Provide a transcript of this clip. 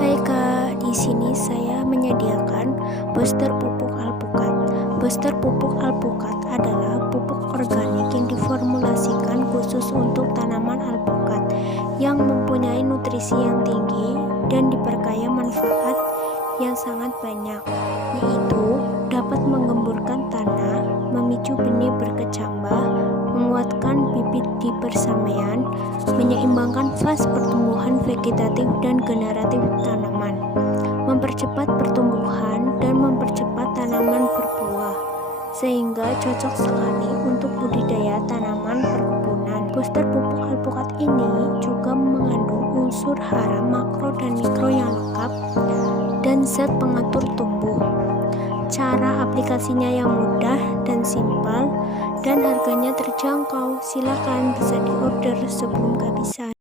Hai Kak, di sini saya menyediakan booster pupuk alpukat. Booster pupuk alpukat adalah pupuk organik yang diformulasikan khusus untuk tanaman alpukat yang mempunyai nutrisi yang tinggi dan diperkaya manfaat yang sangat banyak, yaitu dapat menggemburkan tanah, memicu benih berkecambah, menguatkan bibit di persamaian, menyeimbangkan fase pertumbuhan vegetatif dan generatif tanaman, mempercepat pertumbuhan dan mempercepat tanaman berbuah, sehingga cocok sekali untuk budidaya tanaman perkebunan. Booster pupuk alpukat ini juga mengandung unsur hara makro dan mikro yang lengkap dan zat pengatur tumbuh. Cara aplikasinya yang mudah dan simpel dan harganya terjangkau. Silakan bisa diorder sebelum kehabisan.